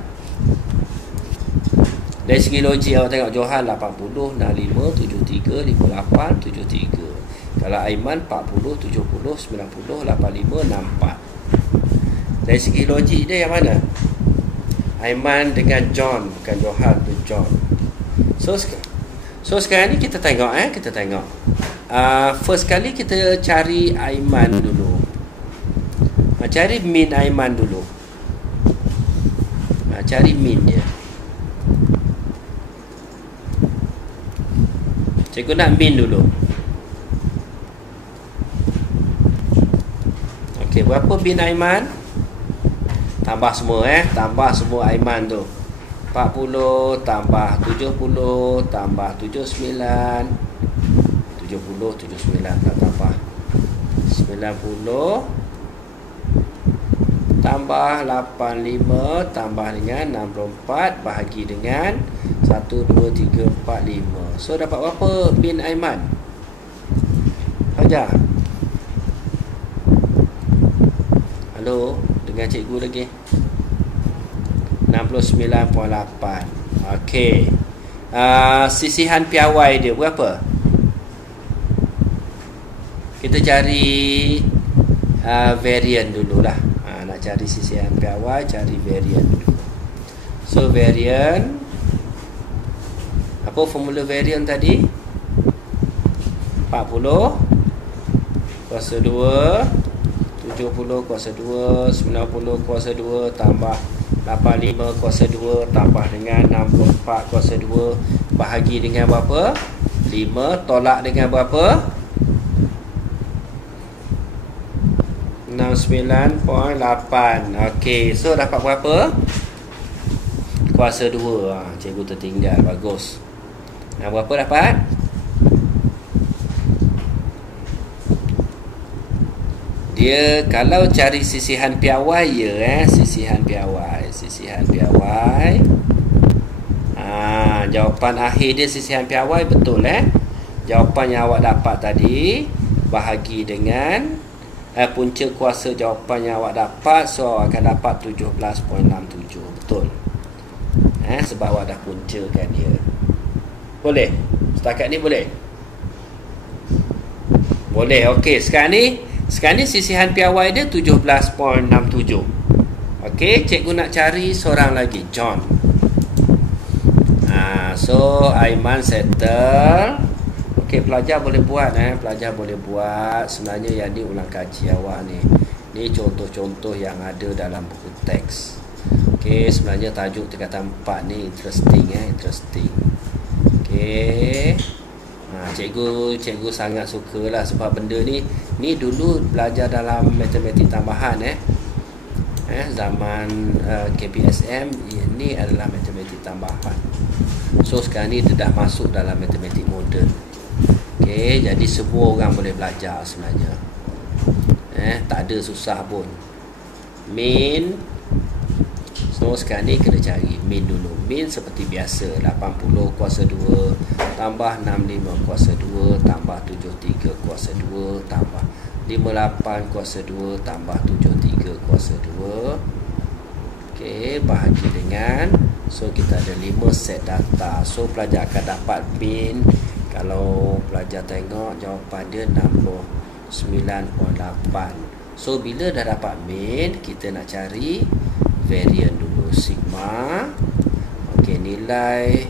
Dari segi logik awak tengok Johan 80, 65, 73, 58, 73. Kalau Aiman 40, 70, 90, 85, 64. Dari segi logik dia yang mana? Aiman dengan John, bukan Johan tu John. So sekarang ni kita tengok first kali kita cari Aiman dulu. Cari min Aiman dulu. Cari min dia. Cikgu nak min dulu. Okey, berapa min Aiman? Tambah semua tambah semua Aiman tu. 40 tambah 70 tambah 79 tak tambah 90 tambah 85 tambah dengan 64 bahagi dengan 1, 2, 3, 4, 5. So dapat berapa bin Aiman? Fajar. Halo, dengan cikgu lagi. 69.8. Okey. Sisihan piawai dia berapa? Kita cari varian dululah. Nak cari sisihan piawai, cari varian dulu. So varian Apa formula varian tadi? 40 kuasa 2, 70 kuasa 2, 90 kuasa 2 tambah 85 kuasa 2 tambah dengan 64 kuasa 2 bahagi dengan berapa? 5 tolak dengan berapa? 69.8. Okey, so dapat berapa? Kuasa 2. Cikgu tertinggal. Bagus. Berapa dapat? Dia kalau cari sisihan piawai ya, sisihan piawai. Jawapan akhir dia sisihan piawai, betul Jawapan yang awak dapat tadi bahagi dengan punca kuasa jawapan yang awak dapat, so akan dapat 17.67. Betul. Sebab awak dah puncakan dia. Boleh? Setakat ni boleh? Boleh. Okey, sekarang ni sisihan piawai dia 17.67. Okey, cikgu nak cari seorang lagi, John. So Aiman settle. Okey, pelajar boleh buat pelajar boleh buat. Sebenarnya yang ni ulang kaji awak ni. Ni contoh-contoh yang ada dalam buku teks. Okey, sebenarnya tajuk tingkatan 4 ni interesting interesting. Okey. Cikgu sangat sukalah sebab benda ni dulu belajar dalam matematik tambahan zaman KPSM ini adalah matematik tambahan. So sekarang ni dia dah masuk dalam matematik moden. Okey, jadi semua orang boleh belajar sebenarnya. Tak ada susah pun. Min. So sekarang ni kena cari min dulu. Min seperti biasa, 80 kuasa 2 tambah 65 kuasa 2 tambah 73 kuasa 2 tambah 58 kuasa 2 tambah 73 kuasa 2. Okey, bahagi dengan, so kita ada 5 set data. So pelajar akan dapat min. Kalau pelajar tengok jawapan dia 69.8. So bila dah dapat min, kita nak cari varian dulu, sigma. Okey, nilai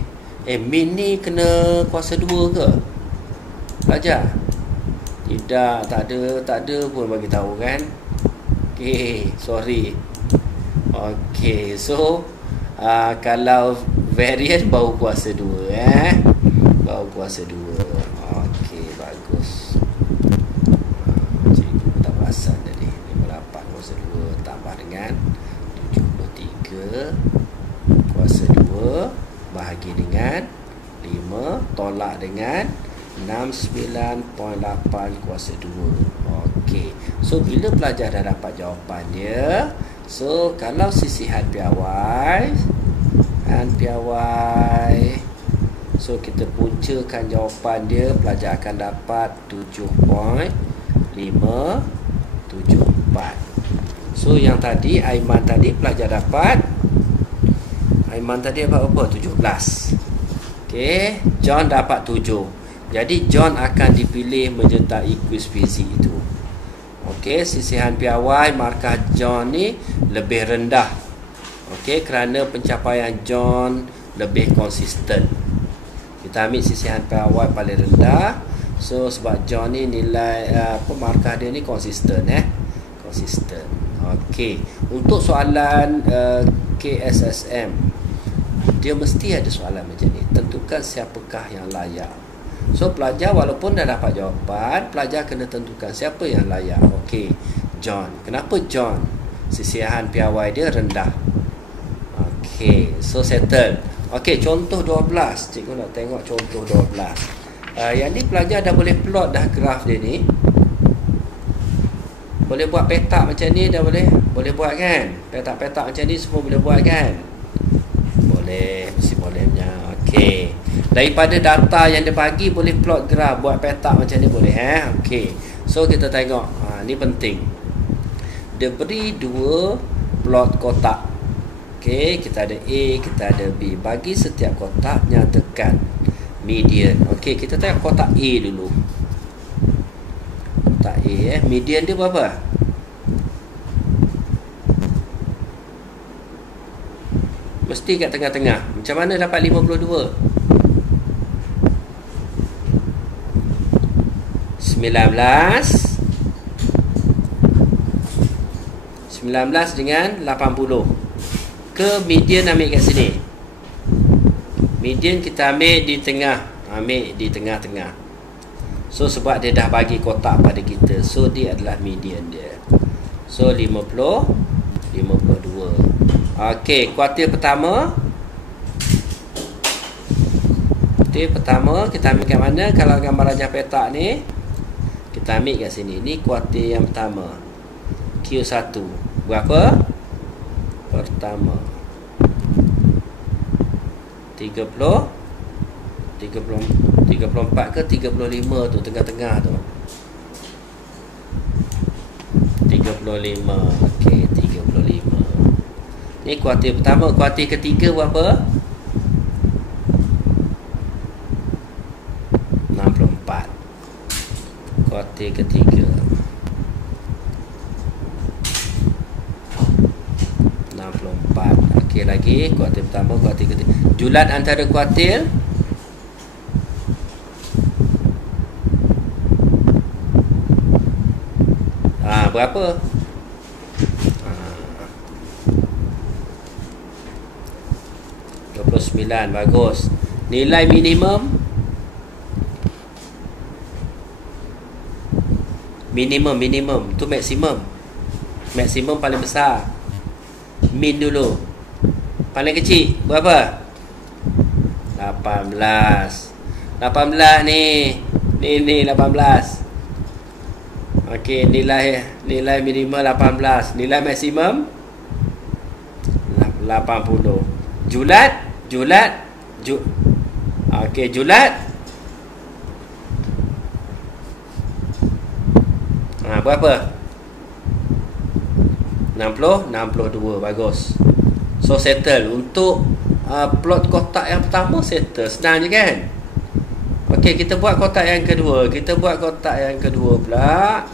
min ni kena kuasa 2 ke? Pelajar? Tidak, tak ada pun bagi tahu kan. Okey, sorry. Okey, so kalau varian baru kuasa 2 baru kuasa 2. Okey, bagus. Cikgu tak perasan tadi. 58 kuasa 2 tambah dengan 73 kuasa 2 bahagi dengan 5 tolak dengan 69.8 kuasa 2. Okey, so bila pelajar dah dapat jawapan dia, so kalau sisihan piawai so kita puncakan jawapan dia, pelajar akan dapat 7.574. So yang tadi Aiman tadi pelajar dapat apa? 17. Okey, John dapat 7. Jadi John akan dipilih menyertai kuis fizik itu. Okey, sisihan piawai markah John ni lebih rendah. Okey, kerana pencapaian John lebih konsisten. Kita ambil sisihan piawai paling rendah. So sebab John ni nilai markah dia ni konsisten konsisten. Okey, untuk soalan KSSM dia mesti ada soalan macam ni. Tentukan siapakah yang layak. So pelajar walaupun dah dapat jawapan, pelajar kena tentukan siapa yang layak. Okey, John. Kenapa John? Sisihan piawai dia rendah. Okey, so settle. Okey, contoh 12. Cikgu nak tengok contoh 12. Yang ni pelajar dah boleh plot dah graf dia ni. Boleh buat petak macam ni dah boleh. Boleh buat kan? Petak-petak macam ni semua boleh buat kan? Boleh, mesti bolehnya. Okey. Daripada data yang dia bagi boleh plot graf, buat petak macam ni boleh Okey. So kita tengok, ni penting. Dia beri 2 plot kotak. Okey, kita ada A, kita ada B. Bagi setiap kotak nyatakan median. Okey, kita tengok kotak A dulu. Kotak A median dia berapa? Mesti kat tengah-tengah. Macam mana dapat 52? dengan 80. Ke median ambil kat sini. Median kita ambil di tengah. Ambil di tengah-tengah. So sebab dia dah bagi kotak pada kita, so dia adalah median dia. So 50, 52. Okey, kuartil pertama. Kuartil pertama kita ambil kat mana? Kalau gambar rajah petak ni, kita ambil kat sini. Ni kuartil yang pertama. Q1 berapa? Pertama 34 ke 35 tu, tengah-tengah tu. 35. Okey, 35. Ni kuartil pertama. Kuartil ketiga berapa? 64. Kuartil ketiga 64. Okey, lagi kuartil pertama, kuartil ketiga. Julat antara kuartil berapa? 29. Bagus. Nilai minimum tu maksimum. Maksimum paling besar. Min dulu. Paling kecil berapa? 18. 18 ni 18. Okey, nilai minimal 18, nilai maksimum 80. Julat. Okey, julat. Berapa? 62. Bagus. So settle. Untuk plot kotak yang pertama settle. Senang je kan? Okey, kita buat kotak yang kedua. Pula.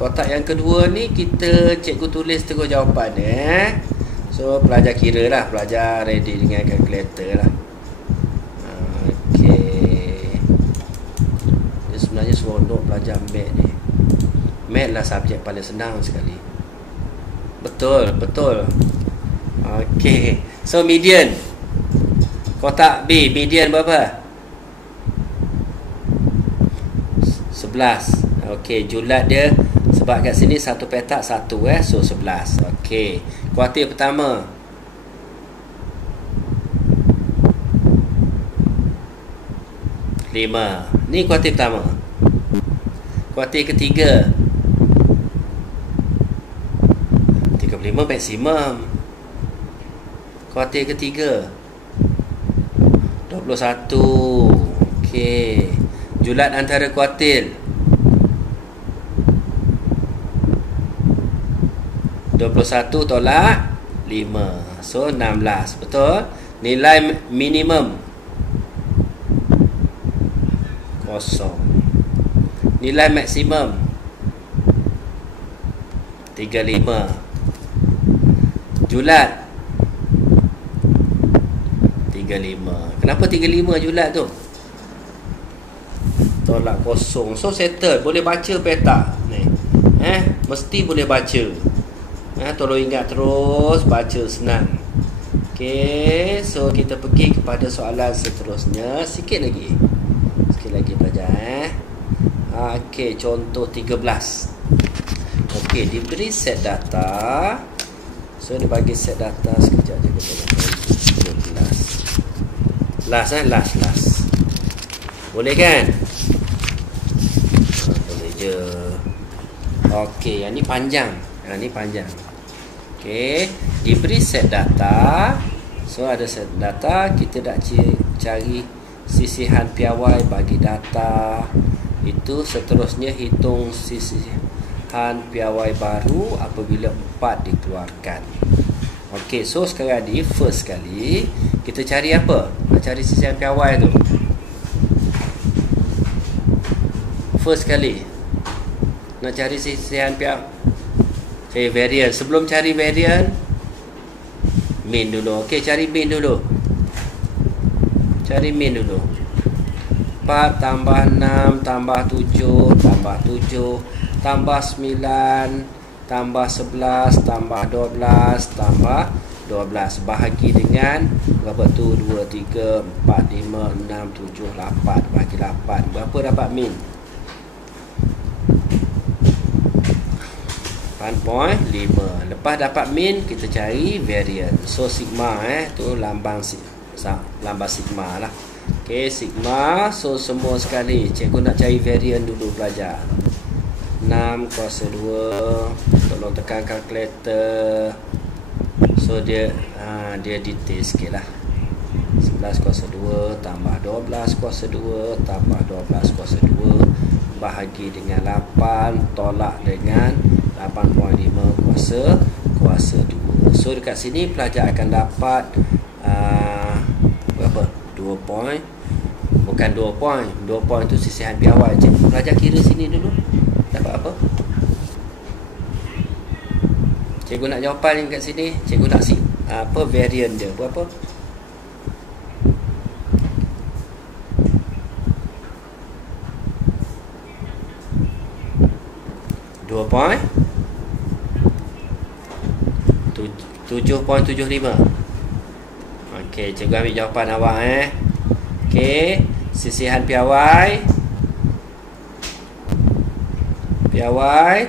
Kotak yang kedua ni kita cikgu tulis terus jawapan So pelajar kira lah, pelajar ready dengan kalkulator lah. Okey. Dia sebenarnya seronok pelajar math ni. Math lah subjek paling senang sekali. Betul. Okey. So median. Kotak B, median berapa? 11. Okey, julat dia sebab kat sini satu petak satu so 11. Okey. Kuartil pertama. Lima. Ni kuartil pertama. Kuartil ketiga 35 maksimum. Kuartil ketiga 21. Okey. Julat antara kuartil 21 tolak 5. So 16. Betul? Nilai minimum 0. Nilai maksimum 35. Julat 35. Kenapa 35 julat tu? Tolak 0. So settle. Boleh baca petak ni. Mesti boleh baca. Tolong ingat terus, baca senang. Okey, so kita pergi kepada soalan seterusnya. Sikit lagi pelajar. Okey, contoh 13. Okey, diberi set data. So dia bagi set data sekejap je kepada 13. Last. Boleh kan? Boleh je. Okey, yang ni panjang. Okey, diberi set data. So ada set data, kita nak cari sisihan piawai bagi data. Itu seterusnya hitung sisihan piawai baru apabila 4 dikeluarkan. Okey, so sekarang ni first sekali kita cari apa? Nak cari sisihan piawai tu. First sekali nak cari sisihan piawai. Varian. Sebelum cari varian, min dulu. Okey, cari min dulu. 4 tambah 6 tambah 7 tambah 7 tambah 9 tambah 11 tambah 12 tambah 12 bahagi dengan berapa tu? 2, 3, 4, 5, 6, 7, 8 bagi 8. Berapa dapat min? 8.5. Lepas dapat min, kita cari variance. So sigma tu lambang sigma lah. Okey, sigma. So semua sekali cikgu nak cari variance dulu pelajar. 6 kuasa 2. Tolong tekan kalkulator. So dia detail sikit lah. 11 kuasa 2 tambah 12 kuasa 2 tambah 12 kuasa 2 bahagi dengan 8 tolak dengan 8.5 kuasa 2. So dekat sini pelajar akan dapat berapa? 2 point. Bukan 2 point. 2 point tu sisihan piawai. Pelajar kira sini dulu. Dapat apa? Cikgu nak jawapan kat sini. Cikgu nak apa variant dia? Berapa? Point 7.75. Okey, cikgu ambil jawapan awak Okey, sisihan piawai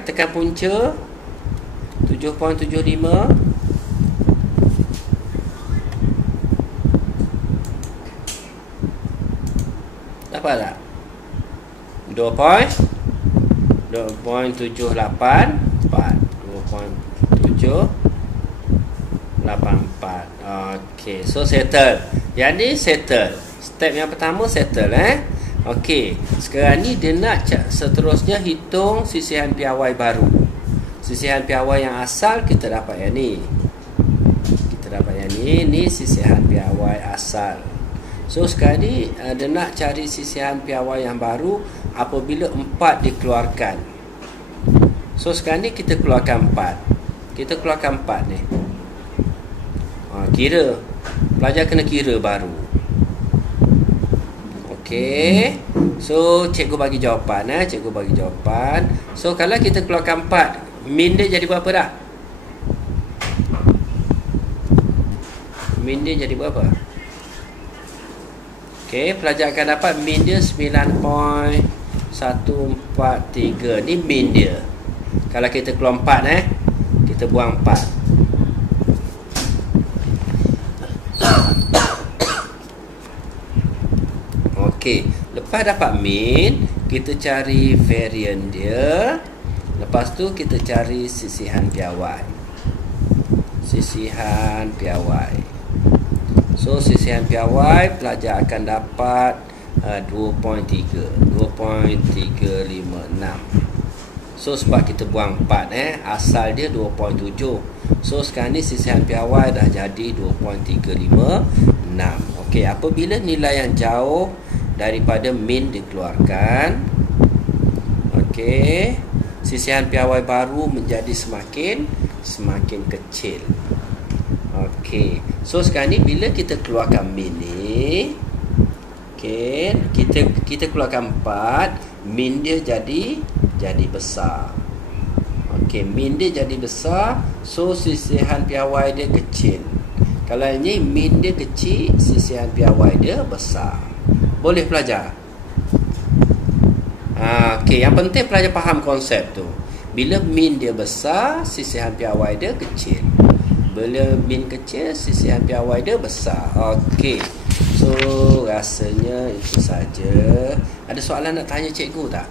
tekan punca 7.75. Dapat tak? 2.784. 2.784. Okey, so settle. Jadi settle. Step yang pertama settle Okey, sekarang ni dia nak seterusnya hitung sisihan piawai baru. Sisihan piawai yang asal kita dapat yang ni. Ni sisihan piawai asal. So sekarang ni dia nak cari sisihan piawai yang baru apabila 4 dikeluarkan. So sekarang ni kita keluarkan 4. Kita keluarkan 4 ni. Kira. Pelajar kena kira baru. Okey. So cikgu bagi jawapan Cikgu bagi jawapan. So kalau kita keluarkan 4, min dia jadi berapa dah? Min dia jadi berapa? Okey, pelajar akan dapat min dia 9.143. Ni min dia. Kalau kita keluar 4 kita buang 4. Okey, lepas dapat min, kita cari variant dia. Lepas tu kita cari sisihan piawai. So sisihan piawai pelajar akan dapat 2.3 2.356. So sebab kita buang 4 asal dia 2.7. So sekarang ni sisihan piawai dah jadi 2.356. Okey, apabila nilai yang jauh daripada min dikeluarkan, okey, sisihan piawai baru menjadi semakin kecil. Okey, so sekarang ni bila kita keluarkan min ni, okey, kita keluarkan 4, min dia jadi besar. Okey, min dia jadi besar, so sisihan piawai dia kecil. Kalau ini min dia kecil, sisihan piawai dia besar. Boleh pelajar? Okey, yang penting pelajar faham konsep tu. Bila min dia besar, sisihan piawai dia kecil. Bila min kecil, sisihan piawai dia besar. Okey. So rasanya itu saja. Ada soalan nak tanya cikgu tak?